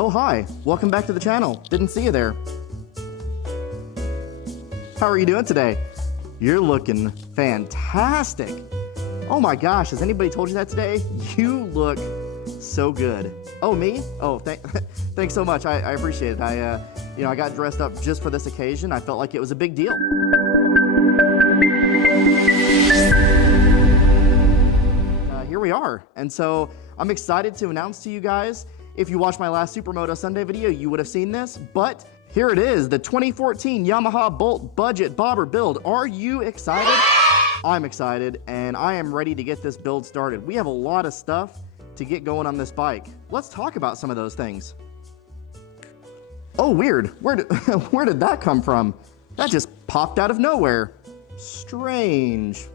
Oh, hi. Welcome back to the channel. Didn't see you there. How are you doing today? You're looking fantastic. Oh my gosh, has anybody told you that today? You look so good. Oh, me? Oh, thanks so much. I appreciate it. I got dressed up just for this occasion. I felt like it was a big deal. Here we are. And so I'm excited to announce to you guys, if you watched my last Supermoto Sunday video, you would have seen this, but here it is, the 2014 Yamaha Bolt Budget Bobber build. Are you excited? I'm excited, and I am ready to get this build started. We have a lot of stuff to get going on this bike. Let's talk about some of those things. Oh, weird. Where did that come from? That just popped out of nowhere. Strange.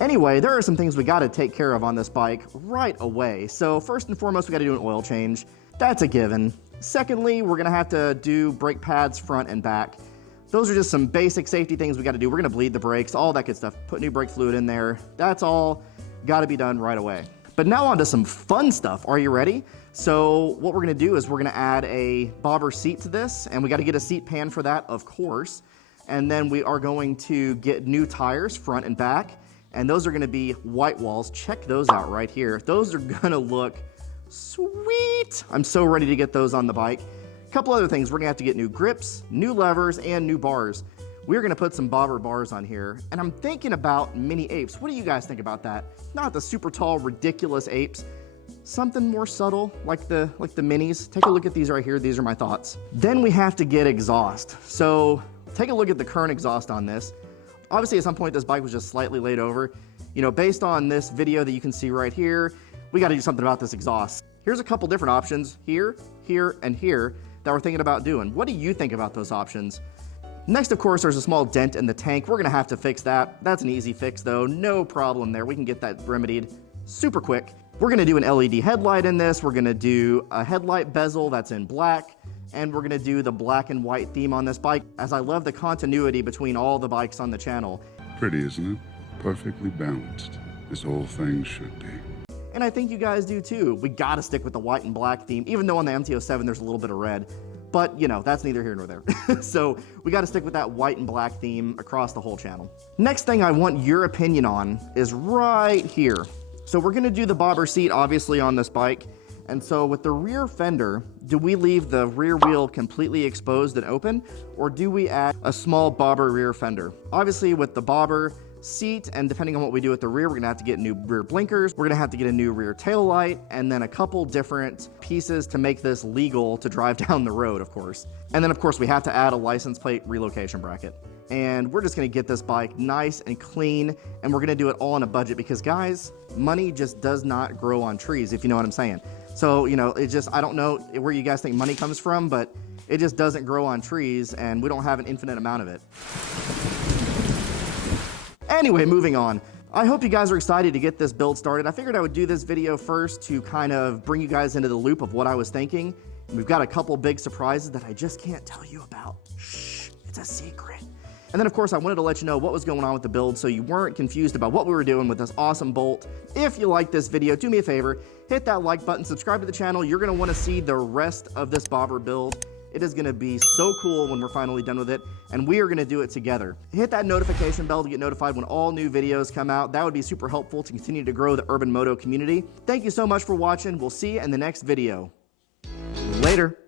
Anyway, there are some things we gotta take care of on this bike right away. So first and foremost, we gotta do an oil change. That's a given. Secondly, we're gonna have to do brake pads front and back. Those are just some basic safety things we gotta do. We're gonna bleed the brakes, all that good stuff. Put new brake fluid in there. That's all gotta be done right away. But now on to some fun stuff. Are you ready? So what we're gonna do is we're gonna add a bobber seat to this, and we gotta get a seat pan for that, of course. And then we are going to get new tires front and back. And those are gonna be white walls. Check those out right here. Those are gonna look sweet. I'm so ready to get those on the bike. A couple other things. We're gonna have to get new grips, new levers, and new bars. We're gonna put some bobber bars on here. And I'm thinking about mini apes. What do you guys think about that? Not the super tall, ridiculous apes. Something more subtle, like the minis. Take a look at these right here. These are my thoughts. Then we have to get exhaust. So take a look at the current exhaust on this. Obviously, at some point, this bike was just slightly laid over. You know, based on this video that you can see right here, we got to do something about this exhaust. Here's a couple different options here, here, and here that we're thinking about doing. What do you think about those options? Next, of course, there's a small dent in the tank. We're going to have to fix that. That's an easy fix, though. No problem there. We can get that remedied super quick. We're going to do an LED headlight in this. We're going to do a headlight bezel that's in black. And we're gonna do the black and white theme on this bike, as I love the continuity between all the bikes on the channel. Pretty, isn't it? Perfectly balanced, as all things should be. And I think you guys do too. We gotta stick with the white and black theme, even though on the MT07 there's a little bit of red. But, you know, that's neither here nor there. So we gotta stick with that white and black theme across the whole channel. Next thing I want your opinion on is right here. So we're gonna do the bobber seat, obviously, on this bike. And so with the rear fender, do we leave the rear wheel completely exposed and open, or do we add a small bobber rear fender? Obviously with the bobber seat, and depending on what we do with the rear, we're gonna have to get new rear blinkers, we're gonna have to get a new rear tail light, and then a couple different pieces to make this legal to drive down the road, of course. And then of course we have to add a license plate relocation bracket. And we're just gonna get this bike nice and clean, and we're gonna do it all on a budget because guys, money just does not grow on trees, if you know what I'm saying. So, you know, I don't know where you guys think money comes from, but it just doesn't grow on trees, and we don't have an infinite amount of it. Anyway, moving on. I hope you guys are excited to get this build started. I figured I would do this video first to kind of bring you guys into the loop of what I was thinking. We've got a couple big surprises that I just can't tell you about. Shh, it's a secret. And then, of course, I wanted to let you know what was going on with the build so you weren't confused about what we were doing with this awesome bolt. If you like this video, do me a favor, hit that like button, subscribe to the channel. You're going to want to see the rest of this bobber build. It is going to be so cool when we're finally done with it, and we are going to do it together. Hit that notification bell to get notified when all new videos come out. That would be super helpful to continue to grow the urban moto community. Thank you so much for watching. We'll see you in the next video. Later.